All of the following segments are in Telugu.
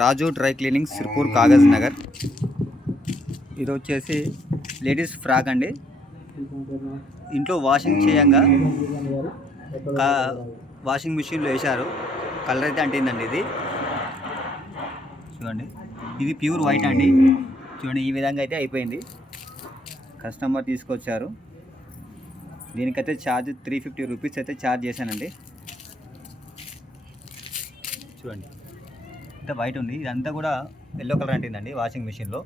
రాజు డ్రై క్లీనింగ్ సిర్పూర్ కాగజ్ నగర్. ఇది వచ్చేసి లేడీస్ ఫ్రాక్ అండి. ఇంట్లో వాషింగ్ చేయంగా వాషింగ్ మిషన్లో వేశారు, కలర్ అయితే అంటిందండి. ఇది చూడండి, ఇది ప్యూర్ వైట్ అండి. చూడండి, ఈ విధంగా అయితే అయిపోయింది. కస్టమర్ తీసుకొచ్చారు. దీనికైతే ఛార్జ్ 350 రూపీస్ అయితే ఛార్జ్ చేశానండి. చూడండి, ఇంత వైట్ ఉంది. ఇదంతా కూడా ఎల్లో కలర్ అంటిందండి వాషింగ్ మిషన్లో.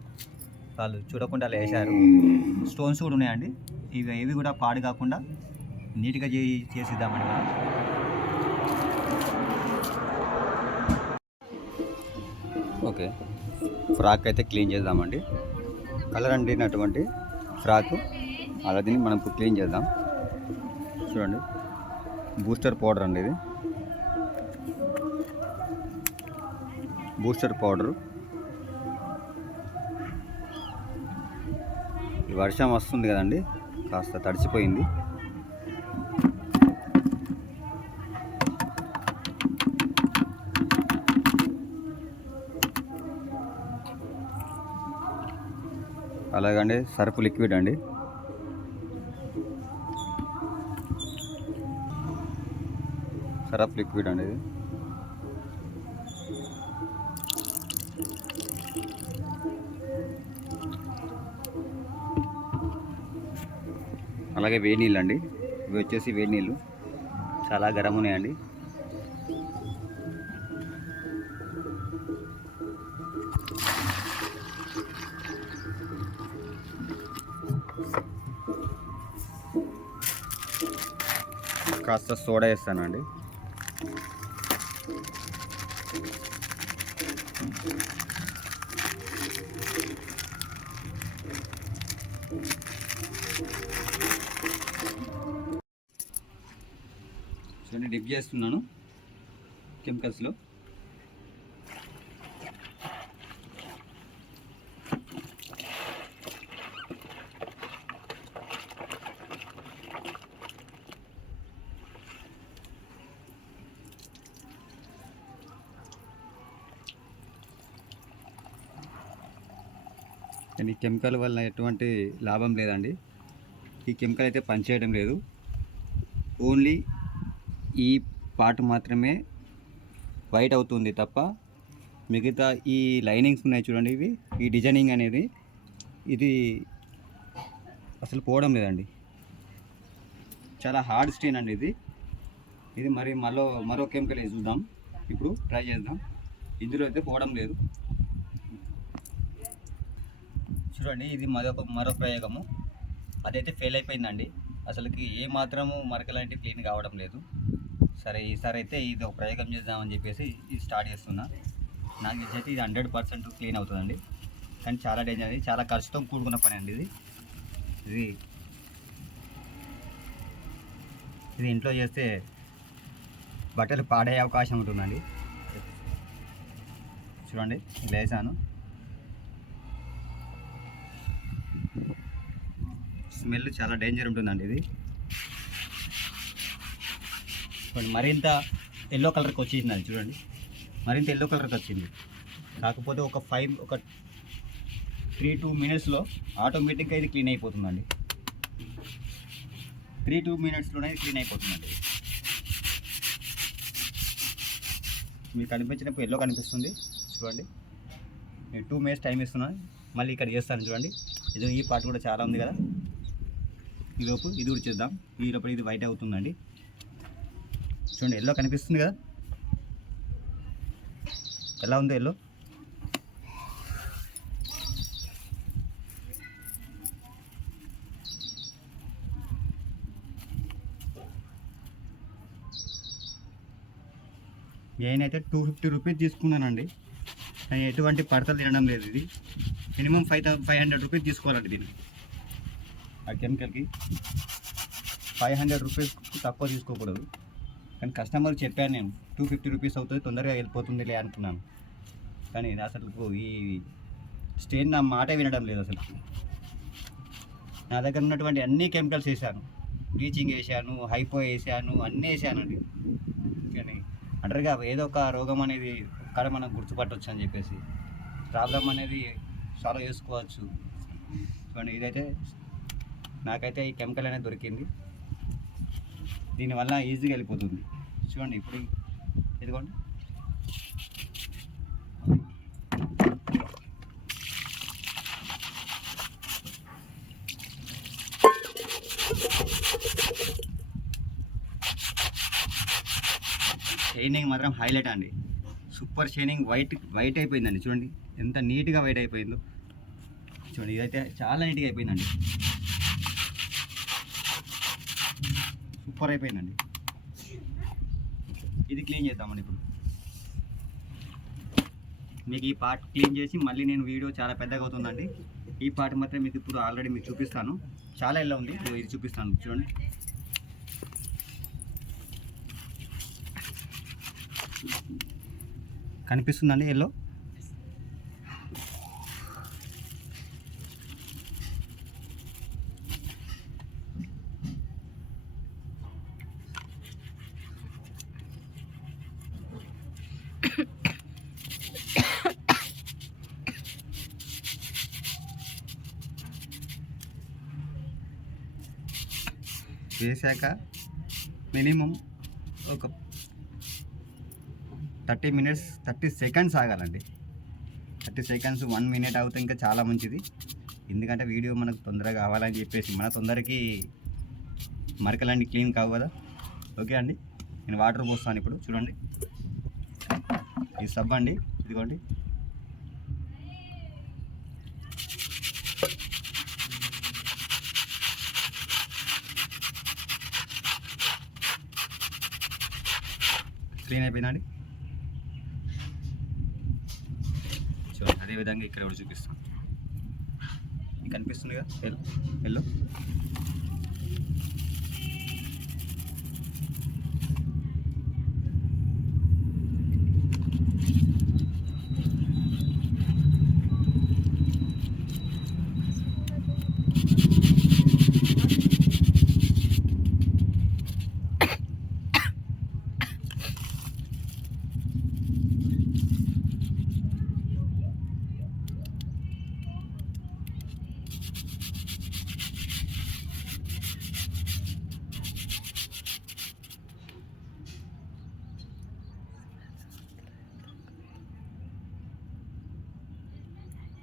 వాళ్ళు చూడకుండా అలా వేశారు. స్టోన్స్ కూడా ఉన్నాయండి. ఇవి కూడా పాడు కాకుండా నీట్గా చేసిద్దామండి మనం. ఓకే, ఫ్రాక్ అయితే క్లీన్ చేద్దామండి. కలర్ అంటినటువంటి ఫ్రాక్ అలా దీన్ని మనం ఇప్పుడు క్లీన్ చేద్దాం. చూడండి, బూస్టర్ పౌడర్ అండి. ఇది బూస్టర్ పౌడరు. ఈ వర్షం వస్తుంది కదండి, కాస్త తడిచిపోయింది. అలాగండి సర్ఫ్ లిక్విడ్ అండి. సర్ఫ్ లిక్విడ్ అండి ఇది. అలాగే వేడి నీళ్ళు అండి. ఇవి వచ్చేసి వేడి నీళ్ళు, చాలా గరం ఉన్నాయండి. కాస్త సోడా వేస్తానండి. చూడండి, డిప్ చేస్తున్నాను కెమికల్స్లో. కానీ కెమికల్ వల్ల ఎటువంటి లాభం లేదండి. ఈ కెమికల్ అయితే పనిచేయడం లేదు. ఓన్లీ ఈ పార్ట్ మాత్రమే వైట్ అవుతుంది తప్ప మిగతా ఈ లైనింగ్స్ ఉన్నాయి చూడండి, ఇవి ఈ డిజైనింగ్ అనేది ఇది అసలు పోవడం లేదండి. చాలా హార్డ్ స్టెయిన్ అండి ఇది మరి మరో కెమికల్ వేసి చూద్దాం. ఇప్పుడు ట్రై చేద్దాం. ఇందులో అయితే పోవడం లేదు. చూడండి, ఇది మరో ప్రయోగము. అదైతే ఫెయిల్ అయిపోయిందండి. అసలుకి ఏ మాత్రము మరకలాంటి క్లీన్ కావడం లేదు. సరే, ఈసారి అయితే ఇది ఒక ప్రయోగం చేద్దామని చెప్పేసి ఇది స్టార్ట్ చేస్తున్నా. నాకు తెలిసి ఇది 100% క్లీన్ అవుతుందండి. కానీ చాలా డేంజర్ అండి, చాలా ఖర్చుతో కూడుకున్న పని అండి. ఇది ఇంట్లో చేస్తే బట్టలు పాడే అవకాశం ఉంటుందండి. చూడండి, ఇలా వేసాను. స్మెల్ చాలా డేంజర్ ఉంటుందండి ఇది. మరింత ఎల్లో కలర్కి వచ్చింది అది. చూడండి, మరింత ఎల్లో కలర్కి వచ్చింది. కాకపోతే ఒక 3-2 మినిట్స్లో ఆటోమేటిక్గా ఇది క్లీన్ అయిపోతుందండి. 3-2 మినిట్స్లోనే క్లీన్ అయిపోతుందండి. మీకు కనిపించినప్పుడు ఎల్లో కనిపిస్తుంది. చూడండి, నేను 2 మినిట్స్ టైం ఇస్తున్నాను. మళ్ళీ ఇక్కడ చేస్తాను. చూడండి, ఈ పార్ట్ కూడా చాలా ఉంది కదా. ఈలోపు ఇది కూడా చేద్దాం. ఈలోపు ఇది వైట్ అవుతుందండి. చూడండి, ఎల్లో కనిపిస్తుంది కదా, ఎలా ఉందో ఎల్లో. నేనైతే 250 రూపీస్ తీసుకున్నానండి. కానీ ఎటువంటి పడతలు తినడం లేదు. ఇది మినిమం 500 రూపీస్ తీసుకోవాలండి. దీనికి ఆ కెమికల్కి 500 రూపీస్ తక్కువ తీసుకోకూడదు. కానీ కస్టమర్ చెప్పాను నేను, 250 రూపీస్ అవుతుంది, తొందరగా వెళ్ళిపోతుందిలే అనుకున్నాను. కానీ అసలు ఈ స్టెయిన్ నా మాట వినడం లేదు. అసలు నా దగ్గర ఉన్నటువంటి అన్ని కెమికల్స్ వేసాను. బ్లీచింగ్ వేసాను, హైపో వేసాను, అన్నీ వేసానండి. కానీ అంటారుగా ఏదో ఒక రోగం అనేది అక్కడ మనం గుర్తుపట్టవచ్చు అని చెప్పేసి ప్రాబ్లం అనేది సాల్వ్ చేసుకోవచ్చు. చూడండి, ఇదైతే నాకైతే ఈ కెమికల్ అనేది దొరికింది. దీనివల్ల ఈజీగా వెళ్ళిపోతుంది. చూడండి, ఇప్పుడు ఇదిగోండి. షైనింగ్ మాత్రం హైలైట్ అండి, సూపర్ షైనింగ్. వైట్ అయిపోయిందండి. చూడండి ఎంత నీట్గా వైట్ అయిపోయిందో. చూడండి, ఇదైతే చాలా నీట్గా అయిపోయిందండి, సూపర్ అయిపోయిందండి. ఇది క్లీన్ చేద్దామండి. ఇప్పుడు మీకు ఈ పార్ట్ క్లీన్ చేసి మళ్ళీ నేను వీడియో చాలా పెద్దగా అవుతుందండి. ఈ పార్ట్ మాత్రం మీకు ఇప్పుడు ఆల్రెడీ మీకు చూపిస్తాను. చాలా ఎలా ఉంది, ఇది చూపిస్తాను. చూడండి, కనిపిస్తుందండి ఎల్లో. వేసాక మినిమం ఒక 30 సెకండ్స్ ఆగాలండి. 30 సెకండ్స్, 1 మినిట్ అవుతే ఇంకా చాలా మంచిది. ఎందుకంటే వీడియో మనకు తొందరగా కావాలని చెప్పేసి మన తొందరకి మరకలన్నీ క్లీన్ కావు కదా. ఓకే అండి, నేను వాటర్ పోస్తాను ఇప్పుడు. చూడండి, ఈ సబ్బు అండి, ఇదిగోండి. క్లీన్ అయిపోయిందండి. చూడండి, అదేవిధంగా ఇక్కడ కూడా చూపిస్తాను. కనిపిస్తుంది కదా ఎల్లో.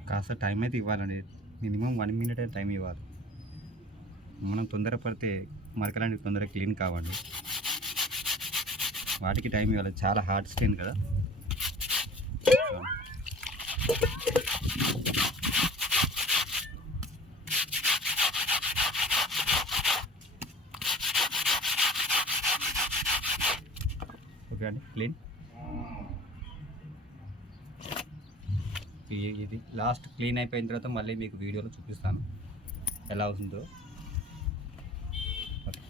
కాస్త టైం అయితే ఇవ్వాలండి, మినిమం 1 మినిట్ అయితే టైం ఇవ్వాలి. మనం తొందరపడితే మరకలాంటి తొందరగా క్లీన్ కావాలి, వాటికి టైం ఇవ్వాలి. చాలా హార్డ్ స్కిన్ కదా. ఓకే అండి, క్లీన్. ఇది లాస్ట్ క్లీన్ అయిపోయిన తర్వాత మళ్ళీ మీకు వీడియోలో చూపిస్తాను ఎలా అవుతుందో. ఓకే.